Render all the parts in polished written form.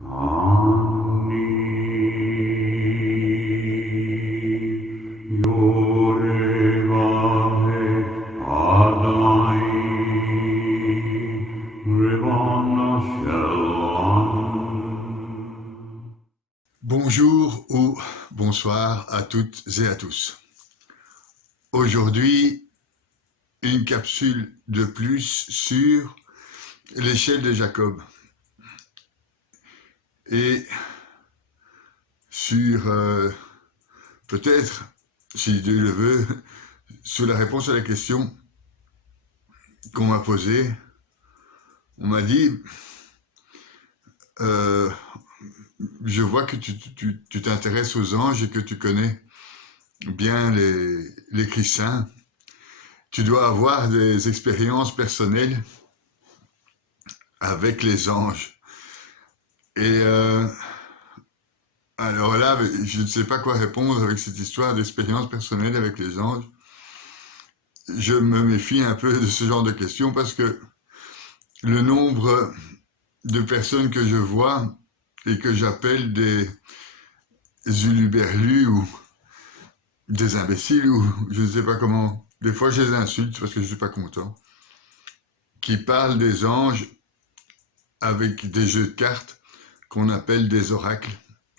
Ani yorevane Adonai Revana Shalom. Bonjour ou bonsoir à toutes et à tous. Aujourd'hui, une capsule de plus sur l'échelle de Jacob et sur peut-être, si Dieu le veut, sur la réponse à la question qu'on m'a posée. On m'a dit, je vois que tu t'intéresses aux anges et que tu connais bien l'écrit saint. Tu dois avoir des expériences personnelles avec les anges. Et alors là, je ne sais pas quoi répondre avec cette histoire d'expérience personnelle avec les anges. Je me méfie un peu de ce genre de questions parce que le nombre de personnes que je vois et que j'appelle des uluberlus ou des imbéciles ou je ne sais pas comment, des fois je les insulte parce que je ne suis pas content, qui parlent des anges avec des jeux de cartes qu'on appelle des oracles.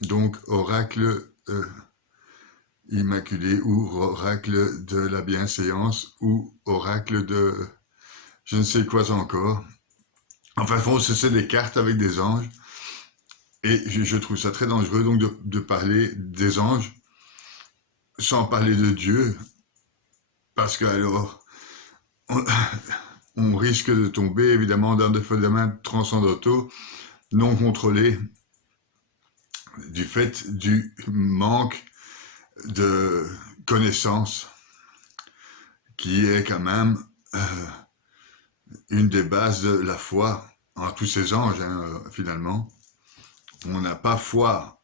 Donc oracle immaculé ou oracle de la bienséance ou oracle de je ne sais quoi encore. Enfin, c'est des cartes avec des anges et je trouve ça très dangereux donc de parler des anges sans parler de Dieu parce que alors on risque de tomber évidemment dans des phénomènes transcendantaux non contrôlés du fait du manque de connaissances qui est quand même une des bases de la foi en tous ces anges, finalement. On n'a pas foi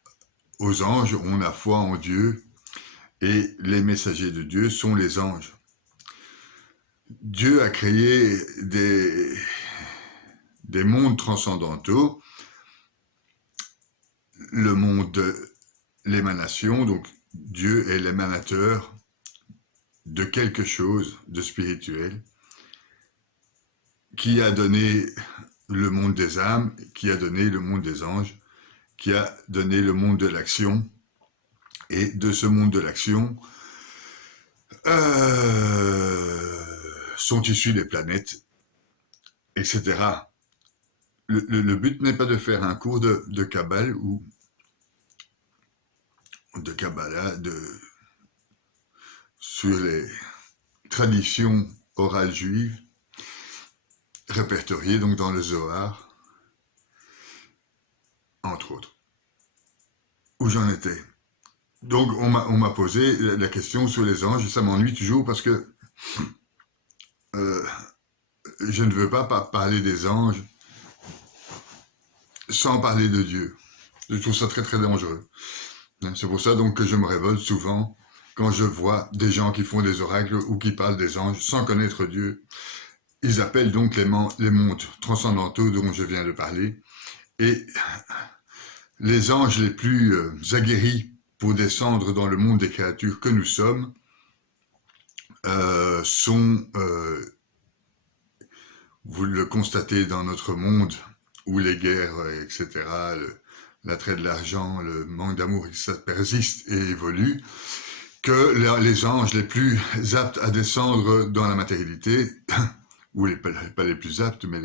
aux anges, on a foi en Dieu, et les messagers de Dieu sont les anges. Dieu a créé des mondes transcendantaux, le monde de l'émanation, donc Dieu est l'émanateur de quelque chose de spirituel, qui a donné le monde des âmes, qui a donné le monde des anges, qui a donné le monde de l'action, et de ce monde de l'action sont issues les planètes, etc. Le but n'est pas de faire un cours de Kabbale ou de Kabbalah sur les traditions orales juives répertoriées donc dans le Zohar, entre autres. Où j'en étais. Donc on m'a posé la question sur les anges et ça m'ennuie toujours parce que je ne veux pas parler des anges sans parler de Dieu. Je trouve ça très très dangereux. C'est pour ça donc que je me révolte souvent quand je vois des gens qui font des oracles ou qui parlent des anges sans connaître Dieu. Ils appellent donc les mondes transcendantaux dont je viens de parler. Et les anges les plus aguerris pour descendre dans le monde des créatures que nous sommes sont, vous le constatez dans notre monde où les guerres, etc., l'attrait de l'argent, le manque d'amour, ça persiste et évolue, que les anges les plus aptes à descendre dans la matérialité, ou pas les plus aptes, mais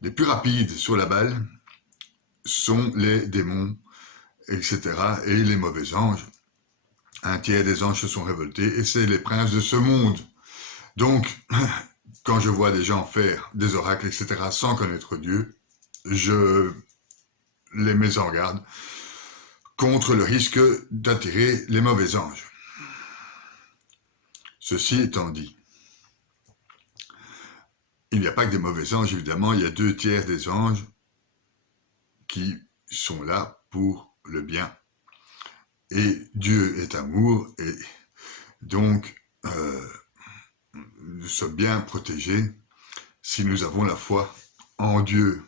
les plus rapides sur la balle, sont les démons, etc., et les mauvais anges. Un tiers des anges se sont révoltés, et c'est les princes de ce monde. Donc, quand je vois des gens faire des oracles, etc., sans connaître Dieu, je les mets en garde contre le risque d'attirer les mauvais anges. Ceci étant dit, il n'y a pas que des mauvais anges, évidemment, il y a 2/3 des anges qui sont là pour le bien. Et Dieu est amour, et donc nous sommes bien protégés si nous avons la foi en Dieu.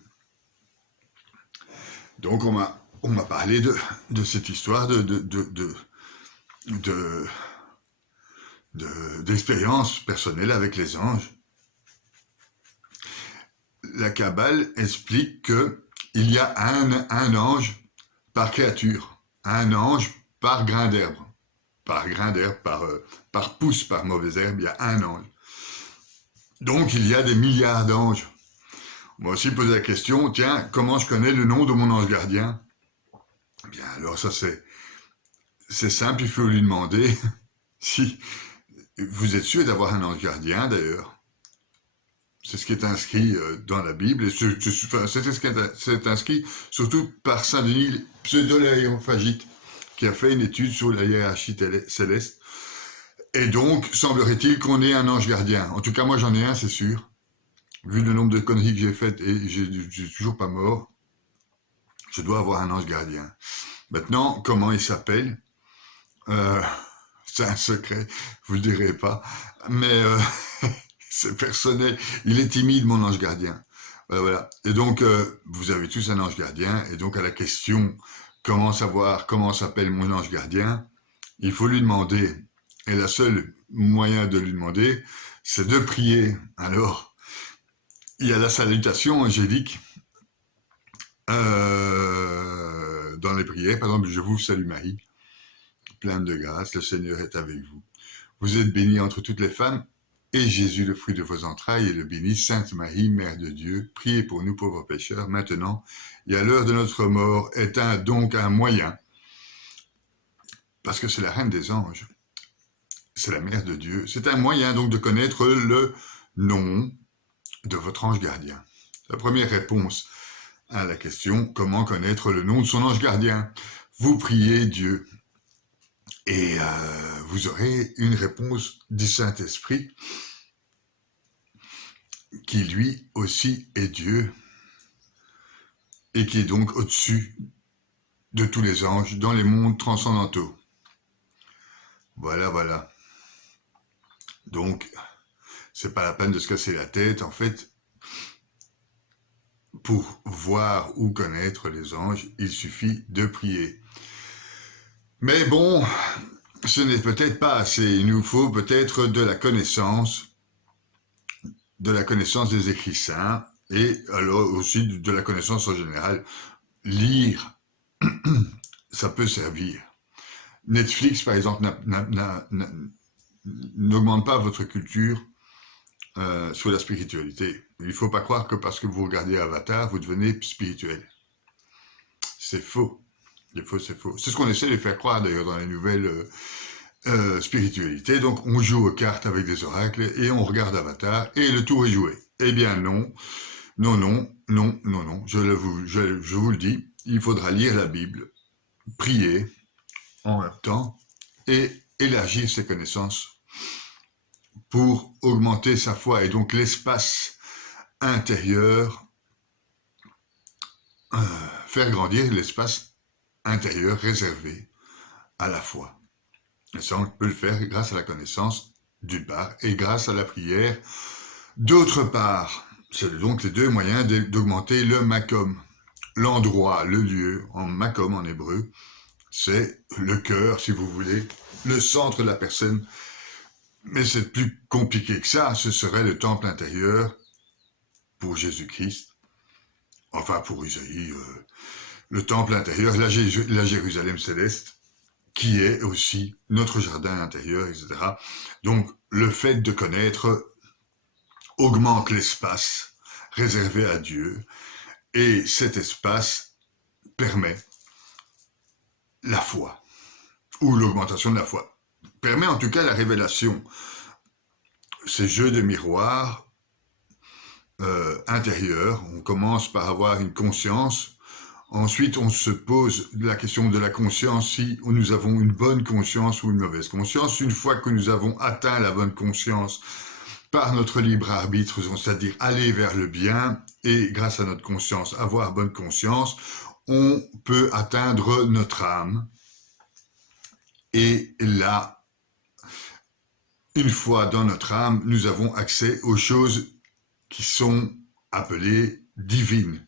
Donc on m'a parlé de cette histoire d'expérience personnelle avec les anges. La Kabbale explique qu'il y a un ange par créature, un ange par grain d'herbe. Par grain d'herbe, par pouce, par mauvaise herbe, il y a un ange. Donc il y a des milliards d'anges. On m'a aussi posé la question, tiens, comment je connais le nom de mon ange gardien? Bien, alors ça c'est simple, il faut lui demander si vous êtes sûr d'avoir un ange gardien d'ailleurs. C'est ce qui est inscrit dans la Bible, et c'est ce qui est inscrit surtout par Saint Denis pseudo-léophagite, qui a fait une étude sur la hiérarchie céleste. Et donc, semblerait-il qu'on ait un ange gardien. En tout cas, moi j'en ai un, c'est sûr. Vu le nombre de conneries que j'ai faites, et je suis toujours pas mort, je dois avoir un ange gardien. Maintenant, comment il s'appelle? C'est un secret, je vous le dirai pas. Mais c'est personnel. Il est timide, mon ange gardien. Voilà. Et donc, vous avez tous un ange gardien. Et donc, à la question, comment savoir comment s'appelle mon ange gardien, il faut lui demander. Et le seul moyen de lui demander, c'est de prier. Alors, il y a la salutation angélique dans les prières. Par exemple, je vous salue Marie, pleine de grâce, le Seigneur est avec vous. Vous êtes bénie entre toutes les femmes, et Jésus, le fruit de vos entrailles, est le béni. Sainte Marie, Mère de Dieu, priez pour nous pauvres pécheurs, maintenant et à l'heure de notre mort, est donc un moyen, parce que c'est la reine des anges, c'est la Mère de Dieu, c'est un moyen donc de connaître le nom de votre ange gardien. La première réponse à la question, comment connaître le nom de son ange gardien? Vous priez Dieu, et vous aurez une réponse du Saint-Esprit, qui lui aussi est Dieu, et qui est donc au-dessus de tous les anges dans les mondes transcendantaux. Voilà, voilà. Donc, c'est pas la peine de se casser la tête, en fait. Pour voir ou connaître les anges, il suffit de prier. Mais bon, ce n'est peut-être pas assez. Il nous faut peut-être de la connaissance des écrits saints, et alors aussi de la connaissance en général. Lire, ça peut servir. Netflix, par exemple, n'augmente pas votre culture sur la spiritualité. Il ne faut pas croire que parce que vous regardez Avatar, vous devenez spirituel. C'est faux. C'est faux, c'est faux. C'est ce qu'on essaie de faire croire d'ailleurs dans les nouvelles spiritualités. Donc on joue aux cartes avec des oracles et on regarde Avatar et le tour est joué. Eh bien non, non, non, non, non, non. Je vous le dis, il faudra lire la Bible, prier en même temps et élargir ses connaissances pour augmenter sa foi et donc l'espace intérieur, faire grandir l'espace intérieur réservé à la foi. Et ça, on peut le faire grâce à la connaissance d'une part et grâce à la prière d'autre part. C'est donc les deux moyens d'augmenter le makom. L'endroit, le lieu, en makom en hébreu, c'est le cœur, si vous voulez, le centre de la personne. Mais c'est plus compliqué que ça, ce serait le temple intérieur pour Jésus-Christ, enfin pour Isaïe, le temple intérieur, la Jérusalem céleste, qui est aussi notre jardin intérieur, etc. Donc le fait de connaître augmente l'espace réservé à Dieu, et cet espace permet la foi, ou l'augmentation de la foi. Permet en tout cas la révélation. Ces jeux de miroir intérieurs, on commence par avoir une conscience, ensuite on se pose la question de la conscience, si nous avons une bonne conscience ou une mauvaise conscience. Une fois que nous avons atteint la bonne conscience par notre libre arbitre, c'est-à-dire aller vers le bien, et grâce à notre conscience, avoir bonne conscience, on peut atteindre notre âme. Et là, une fois dans notre âme, nous avons accès aux choses qui sont appelées divines.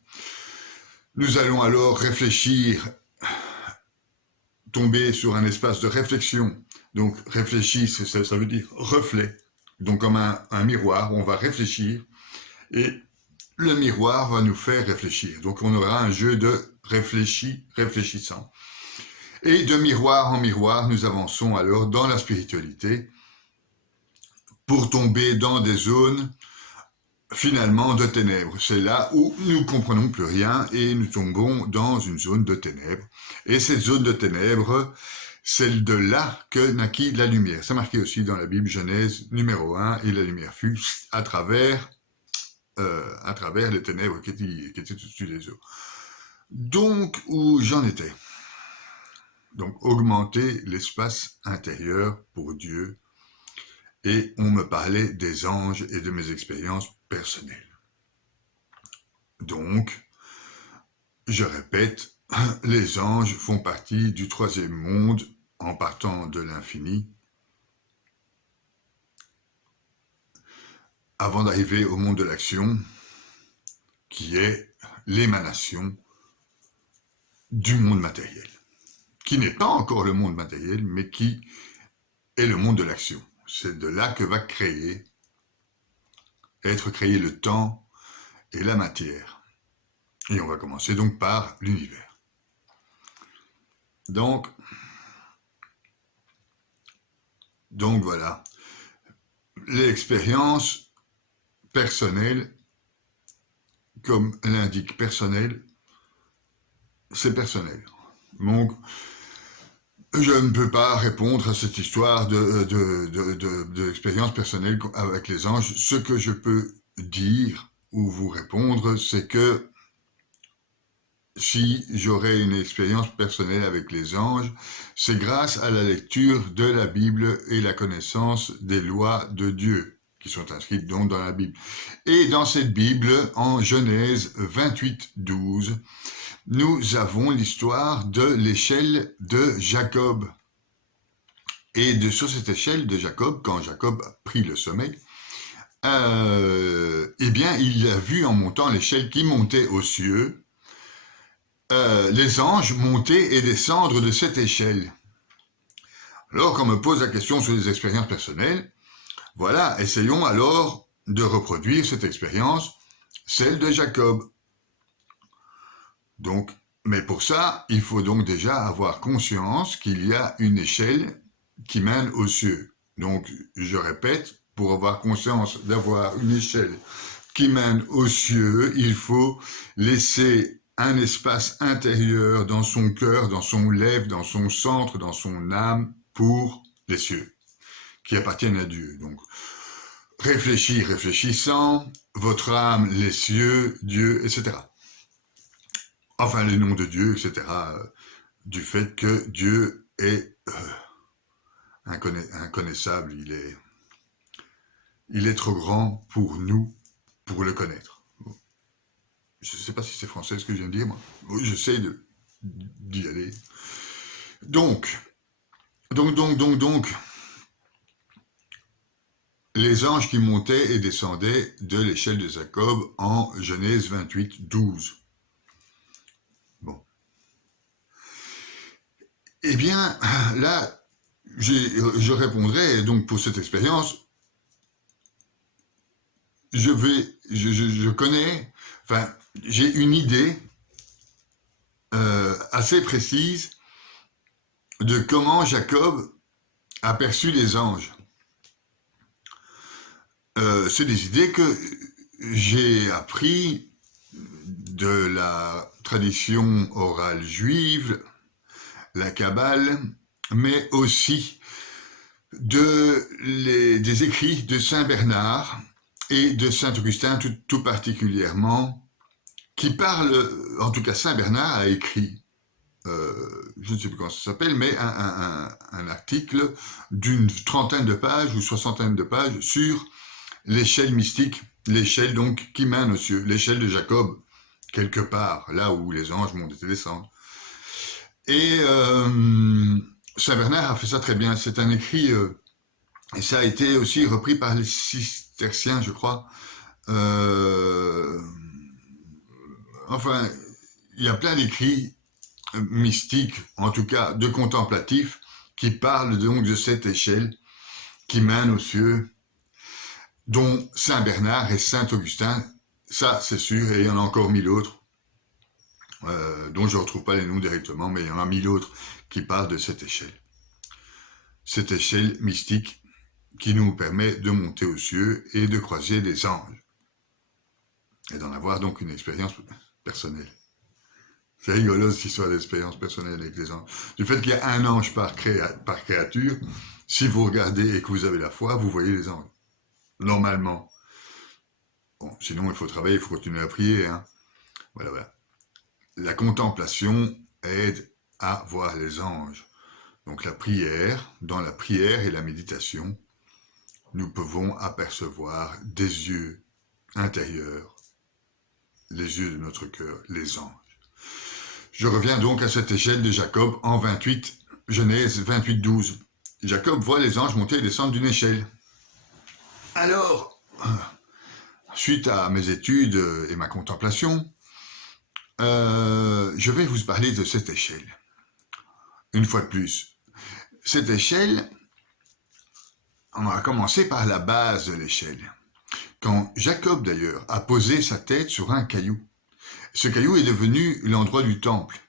Nous allons alors réfléchir, tomber sur un espace de réflexion. Donc réfléchir, ça veut dire reflet. Donc comme un miroir, on va réfléchir et le miroir va nous faire réfléchir. Donc on aura un jeu de réfléchissant. Et de miroir en miroir, nous avançons alors dans la spiritualité pour tomber dans des zones finalement de ténèbres. C'est là où nous ne comprenons plus rien et nous tombons dans une zone de ténèbres. Et cette zone de ténèbres, c'est de là que naquit la lumière. C'est marqué aussi dans la Bible, Genèse numéro 1, et la lumière fut à travers les ténèbres qui étaient au-dessus des eaux. Donc, où j'en étais. Donc, augmenter l'espace intérieur pour Dieu. Et on me parlait des anges et de mes expériences personnelles. Donc, je répète, les anges font partie du troisième monde en partant de l'infini, avant d'arriver au monde de l'action, qui est l'émanation du monde matériel, qui n'est pas encore le monde matériel, mais qui est le monde de l'action. C'est de là que va être créé le temps et la matière. Et on va commencer donc par l'univers. Donc voilà, l'expérience personnelle, comme l'indique personnel, c'est personnel. Donc, je ne peux pas répondre à cette histoire de l'expérience personnelle avec les anges. Ce que je peux dire ou vous répondre, c'est que si j'aurais une expérience personnelle avec les anges, c'est grâce à la lecture de la Bible et la connaissance des lois de Dieu, qui sont inscrites donc dans la Bible. Et dans cette Bible, en Genèse 28, 12, nous avons l'histoire de l'échelle de Jacob. Et sur cette échelle de Jacob, quand Jacob a pris le sommeil, eh bien, il a vu en montant l'échelle qui montait aux cieux, les anges monter et descendre de cette échelle. Alors, quand on me pose la question sur les expériences personnelles, voilà, essayons alors de reproduire cette expérience, celle de Jacob. Donc, mais pour ça, il faut donc déjà avoir conscience qu'il y a une échelle qui mène aux cieux. Donc, je répète, pour avoir conscience d'avoir une échelle qui mène aux cieux, il faut laisser un espace intérieur dans son cœur, dans son lèvre, dans son centre, dans son âme, pour les cieux, qui appartiennent à Dieu. Donc, réfléchissant, votre âme, les cieux, Dieu, etc. Enfin, les noms de Dieu, etc. Du fait que Dieu est inconnaissable, il est trop grand pour nous, pour le connaître. Je ne sais pas si c'est français ce que je viens de dire, moi. J'essaie d'y aller. Donc, les anges qui montaient et descendaient de l'échelle de Jacob en Genèse 28, 12. Bon. Eh bien, là, je répondrai donc pour cette expérience. Je connais, enfin, j'ai une idée assez précise de comment Jacob a perçu les anges. C'est des idées que j'ai appris de la tradition orale juive, la Kabbale, mais aussi des écrits de Saint Bernard et de Saint Augustin tout particulièrement, qui parlent, en tout cas Saint Bernard a écrit, je ne sais plus comment ça s'appelle, mais un article d'une trentaine de pages ou soixantaine de pages sur l'échelle mystique, l'échelle donc qui mène aux cieux, l'échelle de Jacob, quelque part, là où les anges montent et descendent. Et Saint Bernard a fait ça très bien, c'est un écrit, et ça a été aussi repris par les cisterciens, je crois. Enfin, il y a plein d'écrits mystiques, en tout cas de contemplatifs, qui parlent donc de cette échelle qui mène aux cieux, dont Saint Bernard et Saint Augustin, ça c'est sûr, et il y en a encore 1000 autres, dont je ne retrouve pas les noms directement, mais il y en a 1000 autres qui parlent de cette échelle mystique qui nous permet de monter aux cieux et de croiser des anges, et d'en avoir donc une expérience personnelle. C'est rigolo cette histoire d'expérience personnelle avec les anges. Du fait qu'il y a un ange par créature, si vous regardez et que vous avez la foi, vous voyez les anges. Normalement. Bon, sinon il faut travailler, il faut continuer à prier. Hein. Voilà. La contemplation aide à voir les anges. Donc la prière, dans la prière et la méditation, nous pouvons apercevoir des yeux intérieurs, les yeux de notre cœur, les anges. Je reviens donc à cette échelle de Jacob en 28, Genèse 28, 12. Jacob voit les anges monter et descendre d'une échelle. Alors, suite à mes études et ma contemplation, je vais vous parler de cette échelle. Une fois de plus, cette échelle, on va commencer par la base de l'échelle. Quand Jacob, d'ailleurs, a posé sa tête sur un caillou, ce caillou est devenu l'endroit du temple,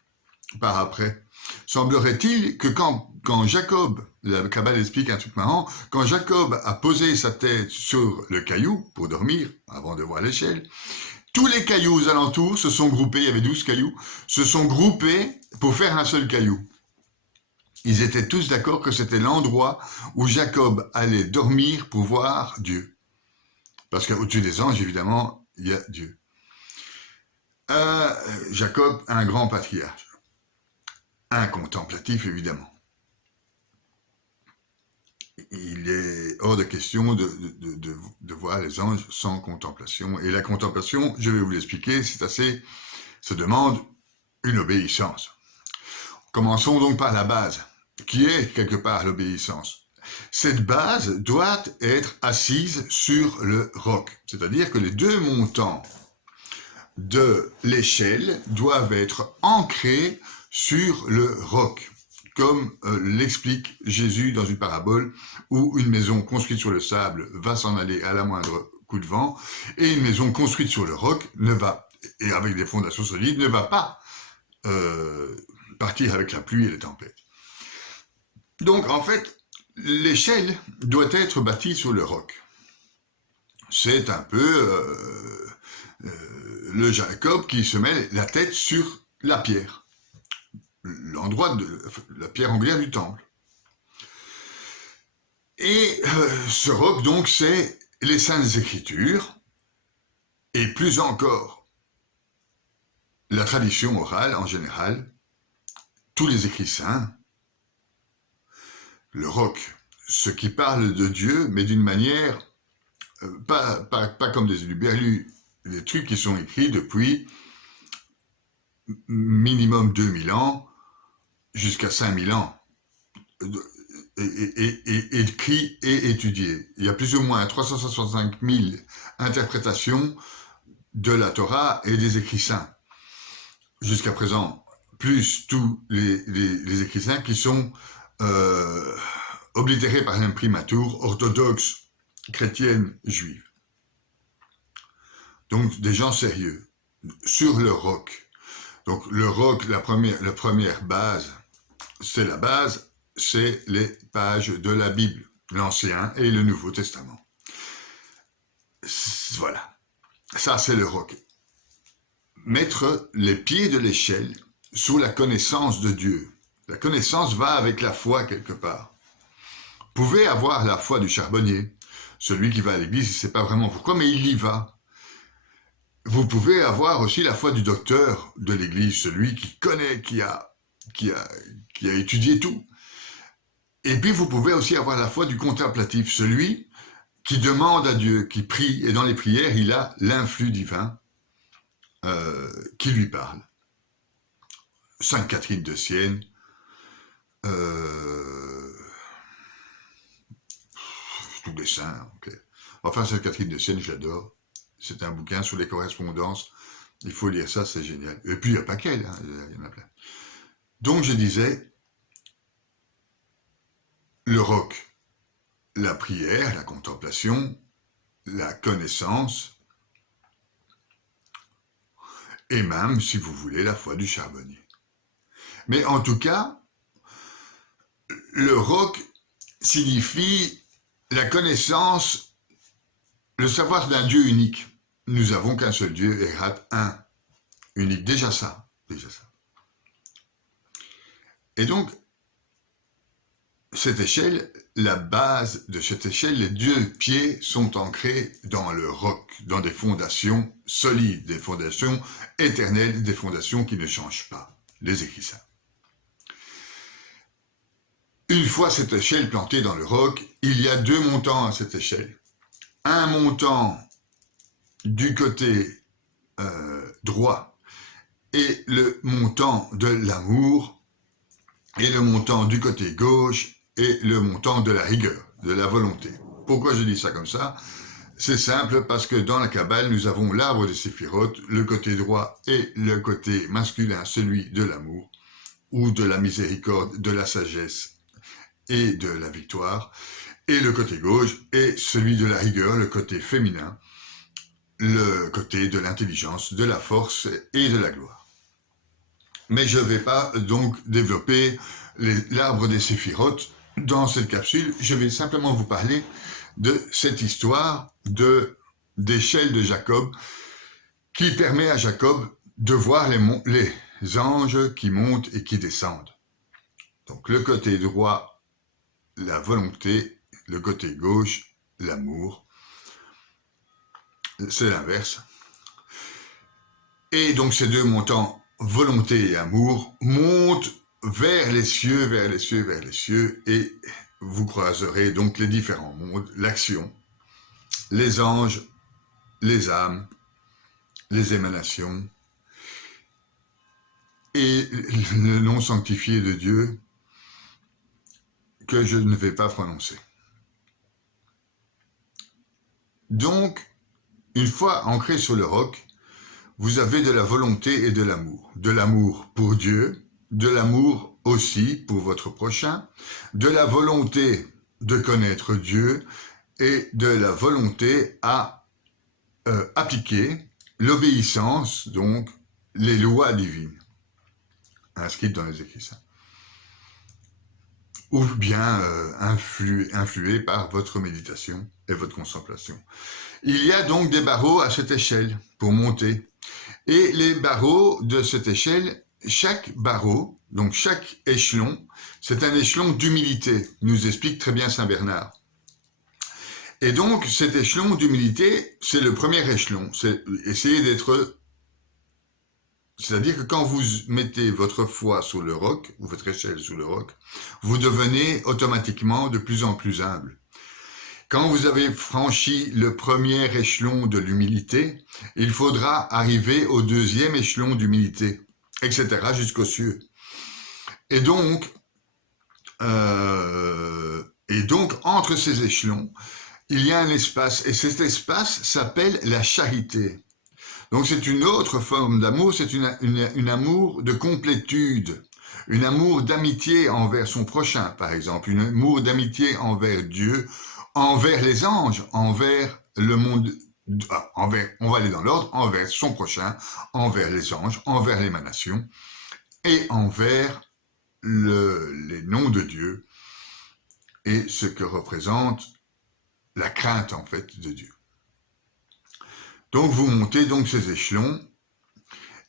par après. Semblerait-il que quand Jacob, la Kabbale explique un truc marrant, quand Jacob a posé sa tête sur le caillou pour dormir, avant de voir l'échelle, tous les cailloux aux alentours se sont groupés, il y avait 12 cailloux, se sont groupés pour faire un seul caillou. Ils étaient tous d'accord que c'était l'endroit où Jacob allait dormir pour voir Dieu. Parce qu'au-dessus des anges, évidemment, il y a Dieu. Jacob, un grand patriarche. Un contemplatif, évidemment. Il est hors de question de voir les anges sans contemplation. Et la contemplation, je vais vous l'expliquer, ça demande une obéissance. Commençons donc par la base, qui est quelque part l'obéissance. Cette base doit être assise sur le roc, c'est-à-dire que les deux montants de l'échelle doivent être ancrés sur le roc, comme l'explique Jésus dans une parabole où une maison construite sur le sable va s'en aller à la moindre coup de vent, et une maison construite sur le roc et avec des fondations solides ne va pas partir avec la pluie et les tempêtes. Donc en fait, l'échelle doit être bâtie sur le roc. C'est un peu le Jacob qui se met la tête sur la pierre, l'endroit de la pierre angulaire du temple. Et ce roc, donc, c'est les Saintes Écritures, et plus encore, la tradition orale en général, tous les écrits saints, le roc, ce qui parle de Dieu, mais d'une manière, pas comme des éluberlus, des trucs qui sont écrits depuis minimum 2000 ans jusqu'à 5000 ans, écrits et étudiés. Il y a plus ou moins 365 000 interprétations de la Torah et des écrits saints. Jusqu'à présent, plus tous les écrits saints qui sont oblitérés par l'imprimatur orthodoxe, chrétienne, juive. Donc des gens sérieux, sur le roc. Donc le roc, la première base, c'est la base, c'est les pages de la Bible, l'Ancien et le Nouveau Testament. Voilà, ça c'est le roc. Mettre les pieds de l'échelle sous la connaissance de Dieu. La connaissance va avec la foi quelque part. Vous pouvez avoir la foi du charbonnier, celui qui va à l'église, il ne sait pas vraiment pourquoi, mais il y va. Vous pouvez avoir aussi la foi du docteur de l'église, celui qui connaît, qui a étudié tout. Et puis vous pouvez aussi avoir la foi du contemplatif, celui qui demande à Dieu, qui prie, et dans les prières, il a l'influx divin qui lui parle. Sainte Catherine de Sienne, tous les saints, okay. Enfin, Sainte Catherine de Sienne, j'adore. C'est un bouquin sur les correspondances Il faut lire ça, c'est génial. Et puis, il n'y a pas qu'elle, hein, il y en a plein. Donc, je disais, le roc, la prière, la contemplation, la connaissance, et même, si vous voulez, la foi du charbonnier. Mais en tout cas, le roc signifie la connaissance, le savoir d'un Dieu unique. Nous avons qu'un seul Dieu, Echad, un, unique. Déjà ça, déjà ça. Et donc, cette échelle, la base de cette échelle, les deux pieds sont ancrés dans le roc, dans des fondations solides, des fondations éternelles, des fondations qui ne changent pas. Les écrits saints. Une fois cette échelle plantée dans le roc, il y a deux montants à cette échelle. Un montant du côté droit et le montant de l'amour, et le montant du côté gauche et le montant de la rigueur, de la volonté. Pourquoi je dis ça comme ça? C'est simple, parce que dans la Kabbale, nous avons l'arbre de Séphiroth, le côté droit et le côté masculin, celui de l'amour, ou de la miséricorde, de la sagesse et de la victoire, et le côté gauche est celui de la rigueur, le côté féminin, le côté de l'intelligence, de la force et de la gloire. Mais je ne vais pas donc développer l'arbre des séphirotes dans cette capsule, je vais simplement vous parler de cette histoire d'échelle de Jacob qui permet à Jacob de voir les anges qui montent et qui descendent. Donc le côté droit, la volonté, le côté gauche, l'amour. C'est l'inverse. Et donc ces deux montants, volonté et amour, montent vers les cieux, vers les cieux, vers les cieux, et vous croiserez donc les différents mondes, l'action, les anges, les âmes, les émanations, et le nom sanctifié de Dieu que je ne vais pas prononcer. Donc, une fois ancré sur le roc, vous avez de la volonté et de l'amour pour Dieu, de l'amour aussi pour votre prochain, de la volonté de connaître Dieu et de la volonté à appliquer l'obéissance, donc les lois divines inscrites dans les écrits saints, ou bien influé par votre méditation et votre contemplation. Il y a donc des barreaux à cette échelle pour monter. Et les barreaux de cette échelle, chaque barreau, donc chaque échelon, c'est un échelon d'humilité, nous explique très bien Saint Bernard. Et donc cet échelon d'humilité, c'est le premier échelon, c'est essayer d'être... C'est-à-dire que quand vous mettez votre foi sous le roc, ou votre échelle sous le roc, vous devenez automatiquement de plus en plus humble. Quand vous avez franchi le premier échelon de l'humilité, il faudra arriver au deuxième échelon d'humilité, etc., jusqu'aux cieux. Et donc, entre ces échelons, il y a un espace, et cet espace s'appelle la charité. Donc c'est une autre forme d'amour, c'est une amour de complétude, un amour d'amitié envers son prochain, par exemple, un amour d'amitié envers Dieu, envers les anges, envers le monde, on va aller dans l'ordre, envers son prochain, envers les anges, envers l'émanation, et envers les noms de Dieu, et ce que représente la crainte, en fait, de Dieu. Donc vous montez donc ces échelons,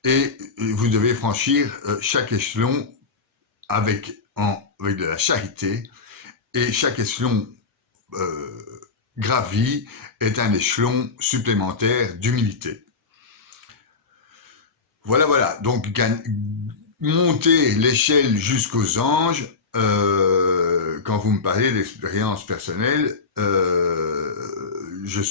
et vous devez franchir chaque échelon avec de la charité, et chaque échelon gravi est un échelon supplémentaire d'humilité. Voilà. Donc, monter l'échelle jusqu'aux anges, quand vous me parlez d'expérience personnelle, j'en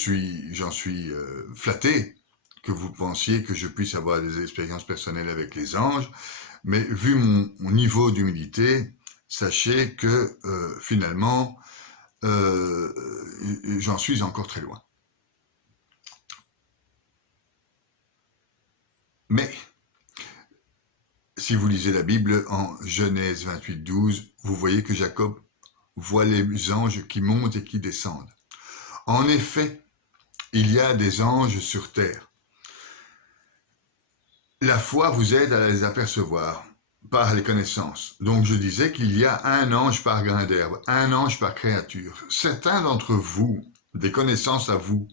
suis flatté que vous pensiez que je puisse avoir des expériences personnelles avec les anges, mais vu mon niveau d'humilité, sachez que finalement, j'en suis encore très loin. Mais, si vous lisez la Bible en Genèse 28, 12, vous voyez que Jacob voit les anges qui montent et qui descendent. En effet, il y a des anges sur terre. La foi vous aide à les apercevoir par les connaissances. Donc je disais qu'il y a un ange par grain d'herbe, un ange par créature. Certains d'entre vous, des connaissances à vous,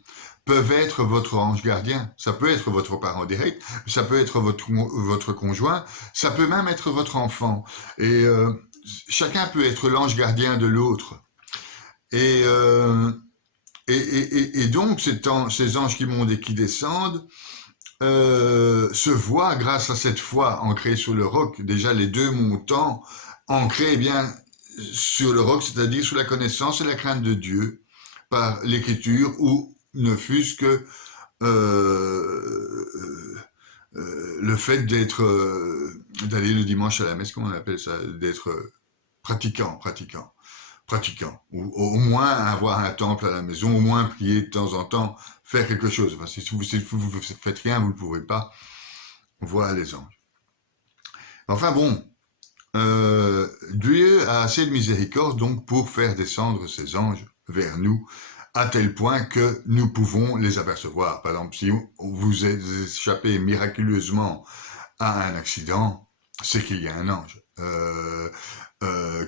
peuvent être votre ange gardien. Ça peut être votre parent direct, ça peut être votre conjoint, ça peut même être votre enfant. Et chacun peut être l'ange gardien de l'autre. Et donc, ces anges qui montent et qui descendent se voient grâce à cette foi ancrée sur le roc. Déjà, les deux montants ancrés bien sur le roc, c'est-à-dire sur la connaissance et la crainte de Dieu, par l'écriture, ou ne fût-ce que le fait d'aller le dimanche à la messe, comment on appelle ça, d'être pratiquant, ou au moins avoir un temple à la maison, au moins prier de temps en temps, faire quelque chose. Enfin, si vous ne faites rien, vous ne pourrez pas voir les anges. Enfin bon, Dieu a assez de miséricorde donc pour faire descendre ses anges vers nous, à tel point que nous pouvons les apercevoir. Par exemple, si vous êtes échappé miraculeusement à un accident, c'est qu'il y a un ange.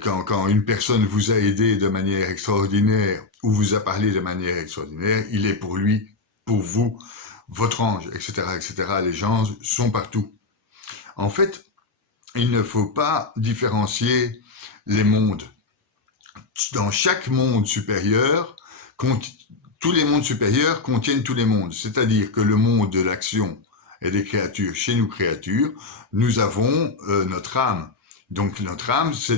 Quand une personne vous a aidé de manière extraordinaire ou vous a parlé de manière extraordinaire, il est pour lui, pour vous, votre ange, etc., etc. Les anges sont partout. En fait, il ne faut pas différencier les mondes. Dans chaque monde supérieur, tous les mondes supérieurs contiennent tous les mondes. C'est-à-dire que le monde de l'action et des créatures, chez nous créatures, nous avons notre âme. Donc notre âme, c'est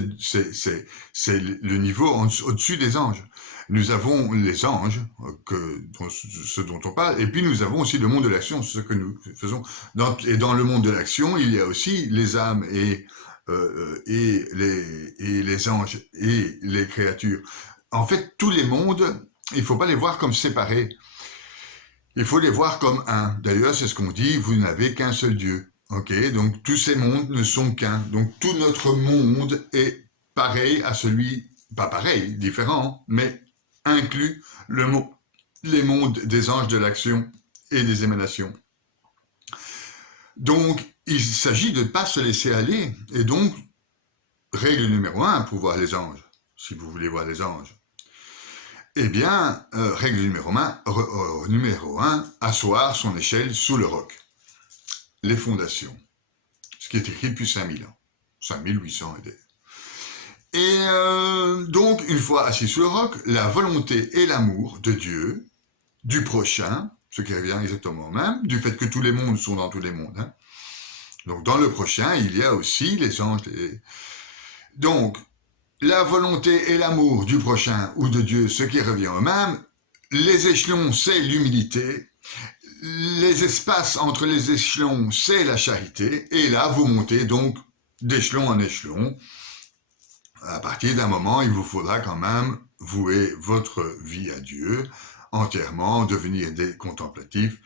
le niveau au-dessus des anges. Nous avons les anges, ce dont on parle, et puis nous avons aussi le monde de l'action, ce que nous faisons. Et dans le monde de l'action, il y a aussi les âmes et les anges et les créatures. En fait, tous les mondes, il ne faut pas les voir comme séparés. Il faut les voir comme un. D'ailleurs, c'est ce qu'on dit, vous n'avez qu'un seul Dieu. Ok, donc tous ces mondes ne sont qu'un. Donc tout notre monde est pareil à celui, pas pareil, différent, mais inclut les mondes des anges de l'action et des émanations. Donc il s'agit de ne pas se laisser aller. Et donc, règle numéro 1 pour voir les anges, si vous voulez voir les anges. Eh bien, règle numéro 1, asseoir son échelle sous le roc. Les fondations, ce qui est écrit depuis 5000 ans, 5800 et donc, une fois assis sous le roc, la volonté et l'amour de Dieu, du prochain, ce qui revient exactement au même, du fait que tous les mondes sont dans tous les mondes. Hein. Donc, dans le prochain, il y a aussi les anges. Donc, la volonté et l'amour du prochain ou de Dieu, ce qui revient au même, les échelons, c'est l'humilité. Les espaces entre les échelons, c'est la charité. Et là, vous montez donc d'échelon en échelon. À partir d'un moment, il vous faudra quand même vouer votre vie à Dieu, entièrement, devenir des contemplatifs.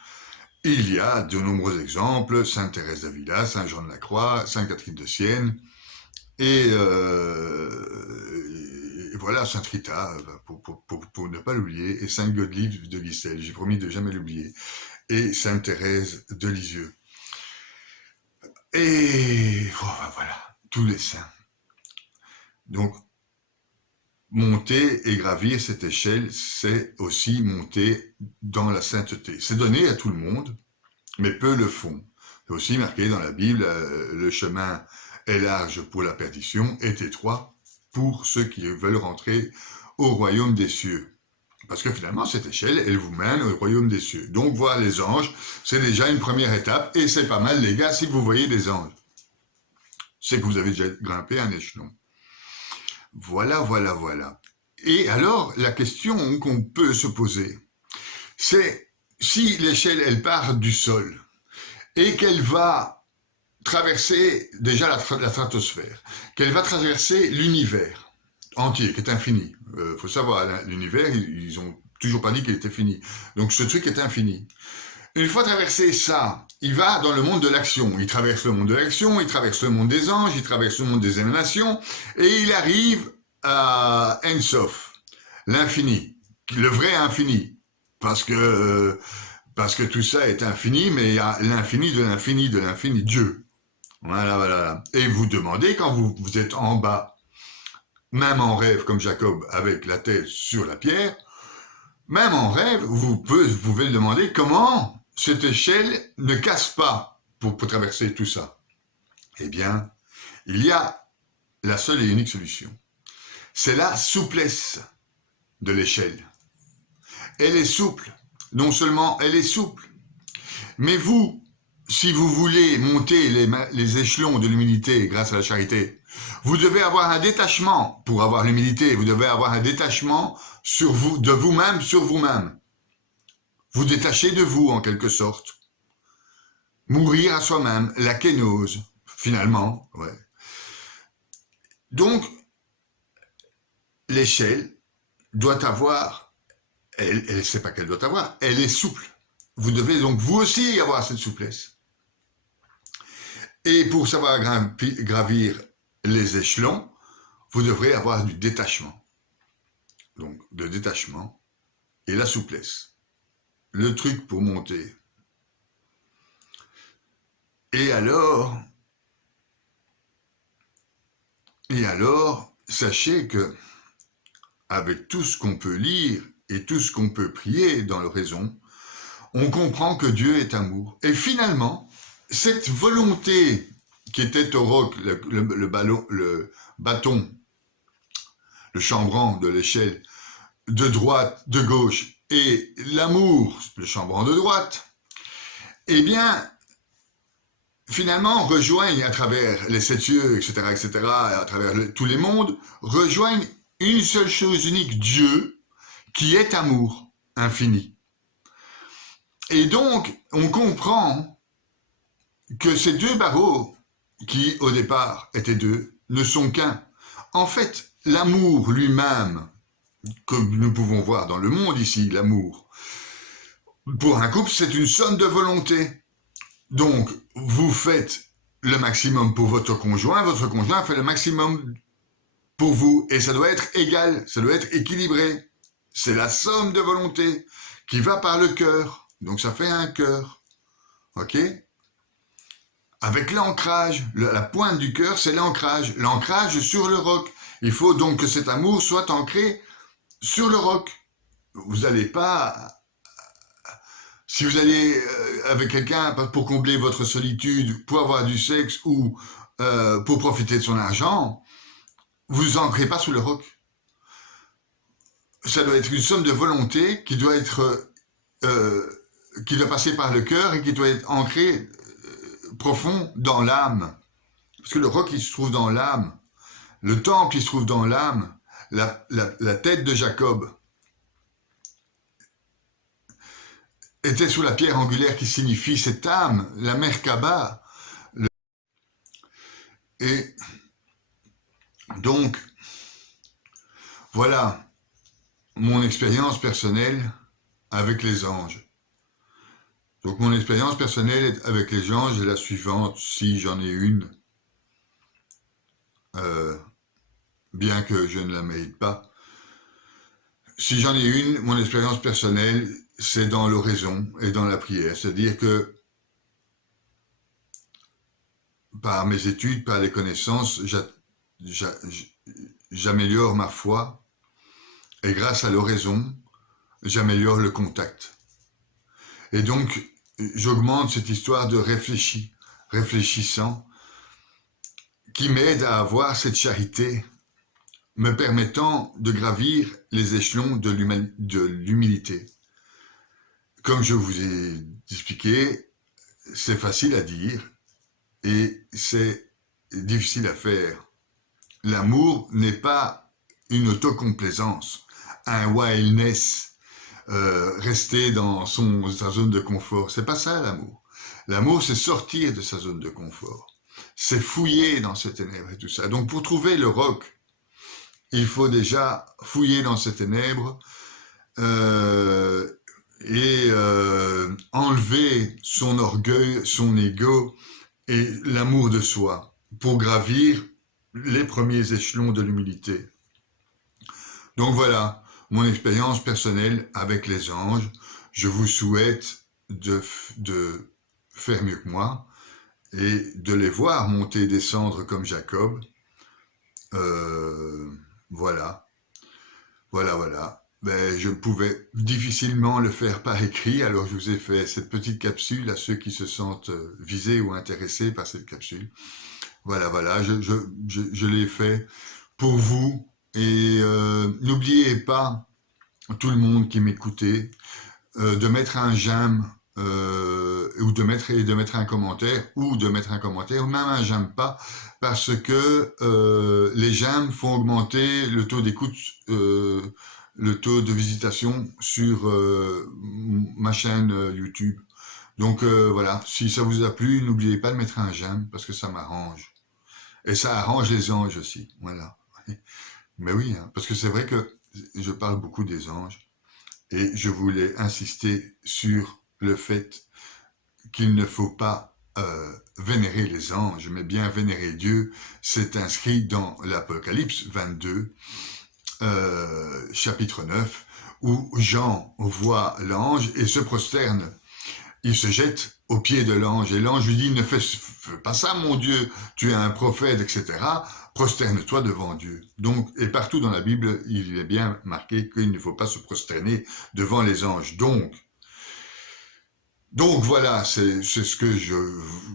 Il y a de nombreux exemples, Sainte Thérèse d'Avila, Saint Jean de la Croix, Sainte Catherine de Sienne, et voilà, Sainte Rita, pour ne pas l'oublier, et Sainte Godelieve de Gisèle, j'ai promis de ne jamais l'oublier, et Sainte Thérèse de Lisieux. Et voilà, tous les saints. Donc, monter et gravir cette échelle, c'est aussi monter dans la sainteté. C'est donné à tout le monde, mais peu le font. C'est aussi marqué dans la Bible, le chemin est large pour la perdition, est étroit pour ceux qui veulent rentrer au royaume des cieux. Parce que finalement, cette échelle, elle vous mène au royaume des cieux. Donc, voir les anges, c'est déjà une première étape, et c'est pas mal, les gars, si vous voyez des anges. C'est que vous avez déjà grimpé un échelon. Voilà. Et alors, la question qu'on peut se poser, c'est si l'échelle, elle part du sol et qu'elle va traverser déjà la stratosphère, qu'elle va traverser l'univers entier, qui est infini. Faut savoir, l'univers, ils ont toujours pas dit qu'il était fini. Donc, ce truc est infini. une fois traversé ça, il va dans le monde de l'action. Il traverse le monde de l'action, il traverse le monde des anges, il traverse le monde des émanations, et il arrive à En Sof, l'infini, le vrai infini. Parce que tout ça est infini, mais il y a l'infini de l'infini de l'infini, Dieu. Voilà, voilà. Et vous demandez, quand vous êtes en bas, même en rêve, comme Jacob, avec la tête sur la pierre, même en rêve, vous pouvez le demander comment cette échelle ne casse pas pour traverser tout ça. Eh bien, il y a la seule et unique solution. C'est la souplesse de l'échelle. Elle est souple. Non seulement elle est souple, mais vous, si vous voulez monter les échelons de l'humilité grâce à la charité, vous devez avoir un détachement pour avoir l'humilité. Vous devez avoir un détachement sur vous, de vous-même sur vous-même. Vous détachez de vous, en quelque sorte. Mourir à soi-même, la kénose, finalement. Ouais. Donc, l'échelle doit avoir, elle sait pas qu'elle doit avoir, elle est souple. Vous devez donc vous aussi avoir cette souplesse. Et pour savoir gravir les échelons, vous devrez avoir du détachement. Donc, le détachement et la souplesse. Le truc pour monter. Et alors, sachez que, avec tout ce qu'on peut lire et tout ce qu'on peut prier dans l'oraison, on comprend que Dieu est amour. Et finalement, cette volonté qui était au roc, le bâton, le chambranle de l'échelle, de droite, de gauche, et l'amour, le chambranle de droite, eh bien, finalement, rejoignent à travers les 7 cieux, etc., à travers tous les mondes, rejoignent une seule chose unique, Dieu, qui est amour infini. Et donc, on comprend que ces deux barreaux, qui au départ étaient deux, ne sont qu'un. En fait, l'amour lui-même, que nous pouvons voir dans le monde ici, l'amour, pour un couple, c'est une somme de volonté. Donc, vous faites le maximum pour votre conjoint fait le maximum pour vous, et ça doit être égal, ça doit être équilibré. C'est la somme de volonté qui va par le cœur, donc ça fait un cœur, ok? Avec l'ancrage, la pointe du cœur, c'est l'ancrage sur le roc. Il faut donc que cet amour soit ancré sur le roc. Vous n'allez pas... Si vous allez avec quelqu'un pour combler votre solitude, pour avoir du sexe ou pour profiter de son argent, vous ancrez pas sous le roc. Ça doit être une somme de volonté qui doit être, qui doit passer par le cœur et qui doit être ancré profond dans l'âme. Parce que le roc, il se trouve dans l'âme. Le temple, il se trouve dans l'âme. La tête de Jacob était sous la pierre angulaire qui signifie cette âme, la Merkaba. Et donc, voilà mon expérience personnelle avec les anges. Donc mon expérience personnelle avec les anges est la suivante, si j'en ai une, bien que je ne la mérite pas. Si j'en ai une, mon expérience personnelle, c'est dans l'oraison et dans la prière. C'est-à-dire que par mes études, par les connaissances, j'améliore ma foi et grâce à l'oraison, j'améliore le contact. Et donc, j'augmente cette histoire de réfléchissant, qui m'aide à avoir cette charité, me permettant de gravir les échelons de l'humilité. Comme je vous ai expliqué, c'est facile à dire et c'est difficile à faire. L'amour n'est pas une autocomplaisance, un wildness, rester dans sa zone de confort. C'est pas ça l'amour. L'amour, c'est sortir de sa zone de confort. C'est fouiller dans ces ténèbres et tout ça. Donc pour trouver le roc, il faut déjà fouiller dans ces ténèbres, et enlever son orgueil, son ego et l'amour de soi pour gravir les premiers échelons de l'humilité. Donc voilà, mon expérience personnelle avec les anges. Je vous souhaite de faire mieux que moi et de les voir monter et descendre comme Jacob. Voilà. Ben, je pouvais difficilement le faire par écrit, alors je vous ai fait cette petite capsule à ceux qui se sentent visés ou intéressés par cette capsule. Voilà, je l'ai fait pour vous. Et n'oubliez pas, tout le monde qui m'écoutait, de mettre un j'aime ou de mettre un commentaire ou même un j'aime pas, parce que les j'aime font augmenter le taux d'écoute, le taux de visitation sur ma chaîne YouTube. Donc voilà, si ça vous a plu, n'oubliez pas de mettre un j'aime parce que ça m'arrange. Et ça arrange les anges aussi, voilà. Mais oui, hein, parce que c'est vrai que je parle beaucoup des anges et je voulais insister sur le fait qu'il ne faut pas vénérer les anges, mais bien vénérer Dieu. C'est inscrit dans l'Apocalypse 22, chapitre 9, où Jean voit l'ange et se prosterne. Il se jette aux pieds de l'ange et l'ange lui dit « Ne fais pas ça, mon Dieu, tu es un prophète, etc. Prosterne-toi devant Dieu. » Donc, et partout dans la Bible, il est bien marqué qu'il ne faut pas se prosterner devant les anges. Donc voilà, c'est ce que je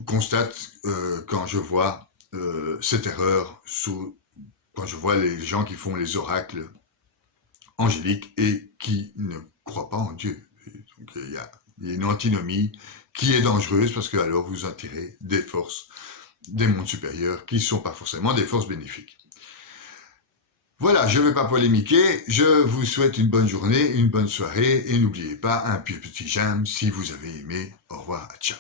constate quand je vois cette erreur, quand je vois les gens qui font les oracles angéliques et qui ne croient pas en Dieu. Donc, il y a une antinomie qui est dangereuse parce que alors vous attirez des forces des mondes supérieurs qui ne sont pas forcément des forces bénéfiques. Voilà, je ne vais pas polémiquer, je vous souhaite une bonne journée, une bonne soirée et n'oubliez pas un petit j'aime si vous avez aimé. Au revoir, ciao.